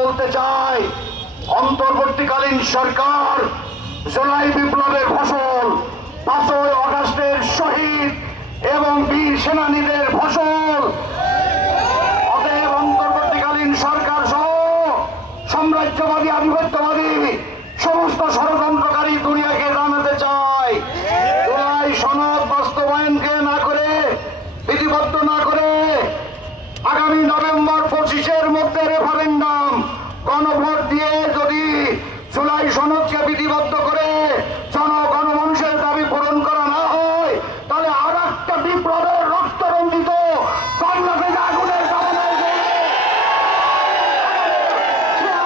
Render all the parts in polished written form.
বলতে চাই, অন্তর্বর্তীকালীন সরকার জুলাই বিপ্লবের ফসল 5ই আগস্টের শহীদ এবং বীর সেনানীদের ফসল। অতএব অন্তর্বর্তীকালীন সরকার সহ সাম্রাজ্যবাদী আধিপত্যবাদী সমস্ত ষড়যন্ত্রকারী দুনিয়াকে জানাতে চায়, জুলাই সনদ বাস্তবায়নকে না করে, বিধিবদ্ধ না করে আগামী নভেম্বর 25-এর মধ্যে রেফারেন্ডাম গণভোট দিয়ে যদি জুলাই সনদকে বিধিবদ্ধ করে জনগণ মানুষের দাবি পূরণ করা না হয়, তাহলে আর একটা বিপ্লবের রক্তরঞ্জিত বাংলাদেশ আগুনের কামনায়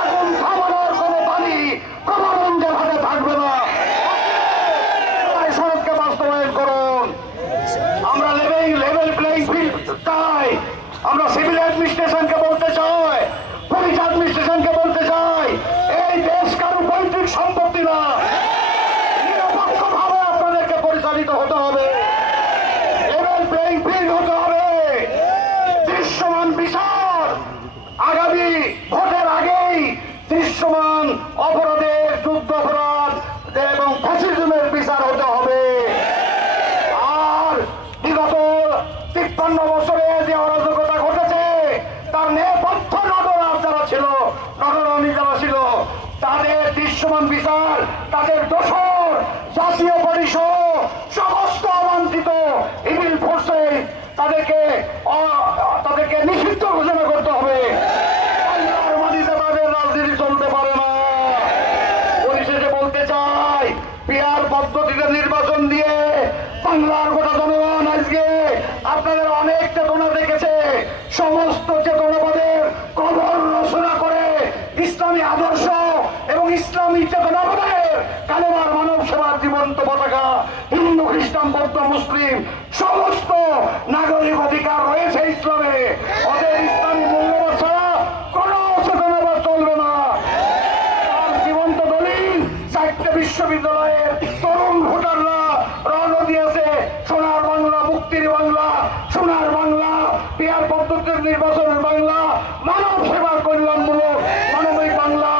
আগুন থামানোর কোনো পানি প্রমাণের হাতে থাকবে না। জুলাই সনদকে বাস্তবায়ন করুন। আমরা লেভেল প্লেইং ফিল্ড চাই। আমরা সিভিল অ্যাডমিনিস্ট্রেশনকে বলতে চাই, পুলিশ অ্যাডমিনিস্ট্রেশনকে বলতে চাই, এই দেশ কারো পৈতৃক সম্পত্তি না, নিরপেক্ষভাবে আপনাদেরকে পরিচালিত হতে হবে, লেভেল প্লেইং ফিল্ড হতে হবে, দৃশ্যমান বিচার আগামী ভোটের আগেই দৃশ্যমান অপরাধের, যুদ্ধ অপরাধ এবং ফ্যাসিজমের বিচার হতে হবে। আর বিগত 53 বছরে যে অরাজকতা ঘটেছে তার নেপথ্য নগরাজ যারা ছিল, নগরানী যারা ছিল, তাদের দৃশ্যমান বিচার, তাদের দোষর জাতীয় পরিষদ সমস্ত অবাঞ্ছিত ইভিল ফোর্সে তাদেরকে নিষিদ্ধ ঘোষণা করতে হবে। মাটিতে তাদের রাজনীতি চলতে পারে না। পরিশেষে বলতে চাই, পিআর পদ্ধতিতে নির্বাচন দিয়ে বাংলার গোটা জনগণ আজকে আপনাদের অনেক চেতনা দেখেছে। সমস্ত চেতনাবাদের কবর রচনা করে ইসলামী আদর্শ এবং ইসলামী চেতনাবাদের কালেমার মানব সেবার জীবন্ত পতাকা, হিন্দু খ্রিস্টান বৌদ্ধ মুসলিম সমস্ত নাগরিক অধিকার রয়েছে ইসলামে। ওদের ইসলামী মূল্যবোধ ছাড়া কোন চেতনাবাদ চলবে না। তার জীবন্ত দলিল 4টে বিশ্ববিদ্যালয়ের তরুণ ভোটাররা রওনা দিয়েছে। সোনার বাংলা, মুক্তির বাংলা, সোনার বাংলা, পিআর পদ্ধতির নির্বাচনের বাংলা, মানব সেবার কল্যাণমূলক মানবিক বাংলা।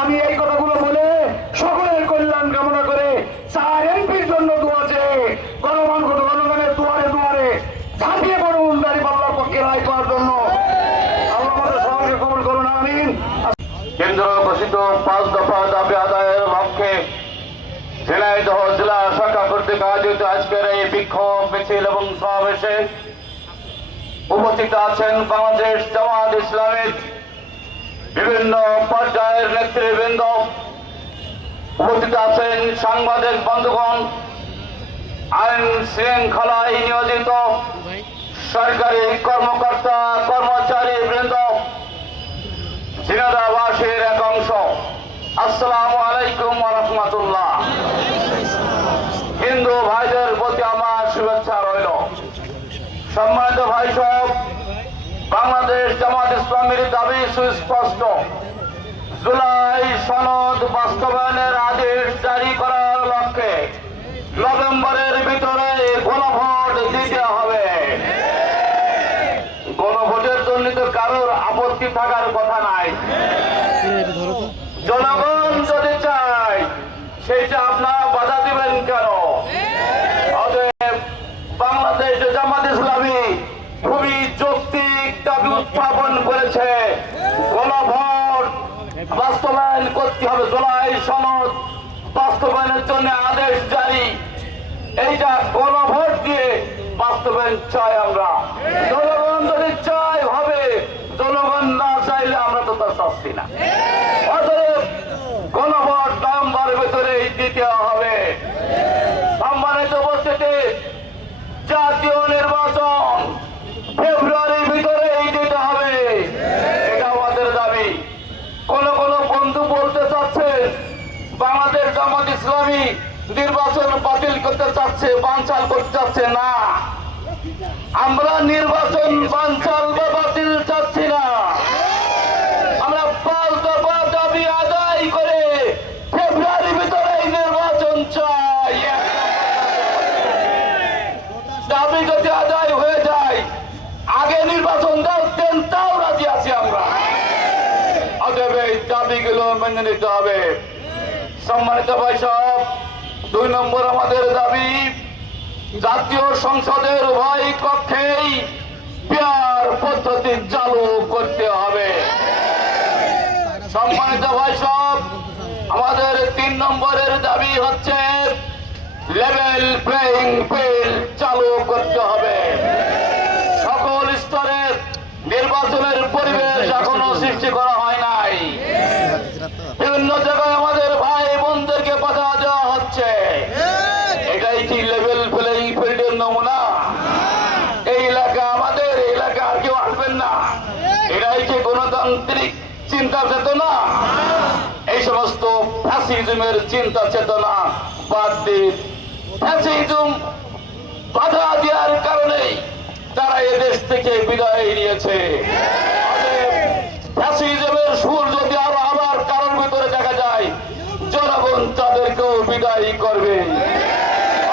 আমি এই কথাগুলো বলে সকলের কল্যাণ কামনা করে 4 এমপির জন্য দোয়া চেয়ে গণগণের দুয়ারে দুয়ারে ঝাঁপিয়ে পড়ুন দাঁড়িপাল্লার পক্ষে রায় পাওয়ার জন্য। আল্লাহ আমাদের সবাইকে কবুল করুন, আমিন। কেন্দ্র ঘোষিত 5 দফা দাবি আদায়ের লক্ষ্যে ঝিনাইদহ জেলা শাখা কর্তৃক আয়োজিত আজকের এই বিক্ষোভ মিছিল এবং সমাবেশে উপস্থিত আছেন বাংলাদেশ জামাত ইসলামীর বিভিন্ন পর্যায়ের নেতৃবৃন্দ, উপস্থিত আছেন সাংবাদিক বন্ধুগণ, আইন শৃঙ্খলায় নিয়োজিত সরকারি কর্মকর্তা কর্মচারী বৃন্দ, ঝিনাইদহবাসীর এক অংশ, আসসালামু আলাইকুম ওয়া রাহমাতুল্লাহ। হিন্দু ভাইদের প্রতি আমার শুভেচ্ছা রইল। সম্মানিত ভাই সব, বাংলাদেশ জামাত ইসলামীর দাবি সুস্পষ্ট, জুলাই সনদ বাস্তবায়নের আদেশ জারি করার লক্ষ্যে নভেম্বরের ভিতরে গণভোট দিতে হবে। গণভোটের জন্য তো কারোর আপত্তি থাকার কথা নাই। জনগণ যদি চায় সেটা আপনারা বাধা দিবেন কেন? অতএব বাংলাদেশ জামাত ইসলামী খুবই যৌক্তিক দাবি উত্থাপন করেছে, গণভোট বাস্তবায়ন করতে হবে, জুলাই সনদ বাস্তবায়নের জন্য আদেশ জারি, এইটা গণভোট দিয়ে বাস্তবায়ন চাই আমরা। জনগণ যদি চাই হবে, জনগণ না চাইলে আমরা তো তা চাচ্ছি না। অতএব গণভোট নভেম্বরের ভিতরে দিতে হবে। সম্মানিত উপস্থিতি, জাতীয় নির্বাচন ফেব্রুয়ারির ভিতরে দিতে হবে, এটা আমাদের দাবি। কোন বন্ধু বলতে চাচ্ছেন বাংলাদেশ জামাত ইসলামী নির্বাচন বাতিল করতে চাচ্ছে, বানচাল করতে চাচ্ছে না। আমরা নির্বাচন বানচাল বা বাতিল চাচ্ছি না। মেনে নিতে হবে। সম্মানিত ভাই সব, 2 নম্বর আমাদের দাবি, জাতীয় সংসদের উভয় কক্ষেই পিয়ার পদ্ধতি চালু করতে হবে। সম্মানিত ভাই সব, আমাদের 3 নম্বরের দাবি হচ্ছে লেভেল প্লেইং ফিল্ড চালু করতে হবে। সকল স্তরের নির্বাচনের পরিবেশ এখনো সৃষ্টি করা হয় নাই। বিভিন্ন জায়গায় আমাদের ভাই বোনদেরকে বাধা দেওয়া হচ্ছে। এটাই কি লেভেল প্লেইং ফিল্ডের নমুনা? এই এলাকা আমাদের, এই এলাকা আর কেউ আসবেন না। এটাই কি গণতান্ত্রিক চিন্তা চেতনা? এই সমস্ত ফ্যাসিজমের চিন্তা চেতনা বাদ দিয়ে, ফ্যাসিজম বাধা দেওয়ার কারণে তারা এদেশ থেকে বিদায় নিয়েছে। ফ্যাসিজমের সুর যদি আবার কারোর ভিতরে দেখা যায়, জনগণ তাদেরকেও বিদায় করবে।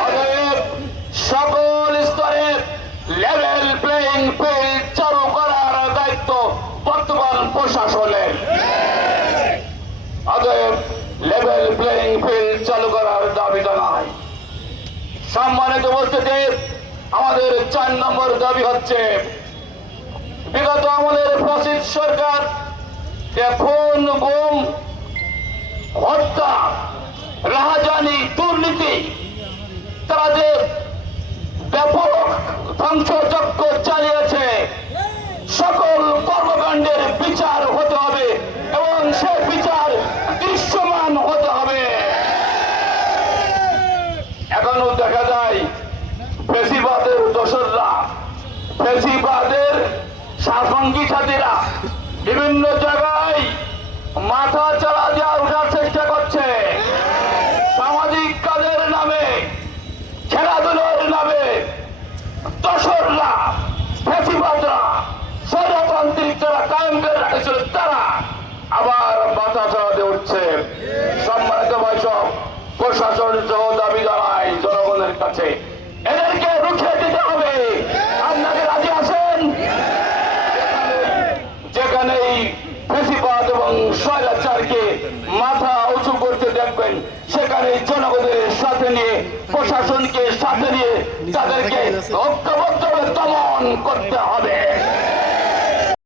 অতএব সকল স্তরে লেভেল প্লেইং ফিল্ড চালু করার দায়িত্ব বর্তমান প্রশাসনের। অতএব লেভেল প্লেইং ফিল্ড চালু করার দাবি জানাই। সম্মানিত উপস্থিতি, আমাদের 4 নম্বর দাবি হচ্ছে, বিগত আমলের ফ্যাসিস্ট সরকার খুন, গুম, হত্যা, রাহাজানি, দুর্নীতি, তারা যে ব্যাপক ধ্বংসযজ্ঞ চালিয়েছে, সকল কর্মকাণ্ডের বিচার হতে হবে এবং সে বিচার দৃশ্যমান হতে হবে। এখনো দেখা যায় ফ্যাসিবাদের দোসররা, ফ্যাসিবাদের সঙ্গী সাথীরা বিভিন্ন জায়গায় মাথা চালা দিয়ে ওঠার চেষ্টা করছে। সামাজিক কাজের নামে, খেলাধুলার নামে দোসররা, ফ্যাসিবাদরা, স্বৈরতান্ত্রিক যারা কায়েম করে রাখেছিল, তারা আবার মাথা চালা দিয়ে উঠছে। সম্মানিত ভাই সব, প্রশাসন সহ দাবি জানাই জনগণের কাছে, এদেরকে রুখে দিতে হবে। আপনাকে রাজি আছেন? যেখানেই ফ্যাসিবাদ এবং স্বৈরাচারকে মাথা উঁচু করতে দেখবেন, সেখানে জনগণের সাথে নিয়ে, প্রশাসনকে সাথে নিয়ে তাদেরকে ঐক্যবদ্ধভাবে দমন করতে হবে।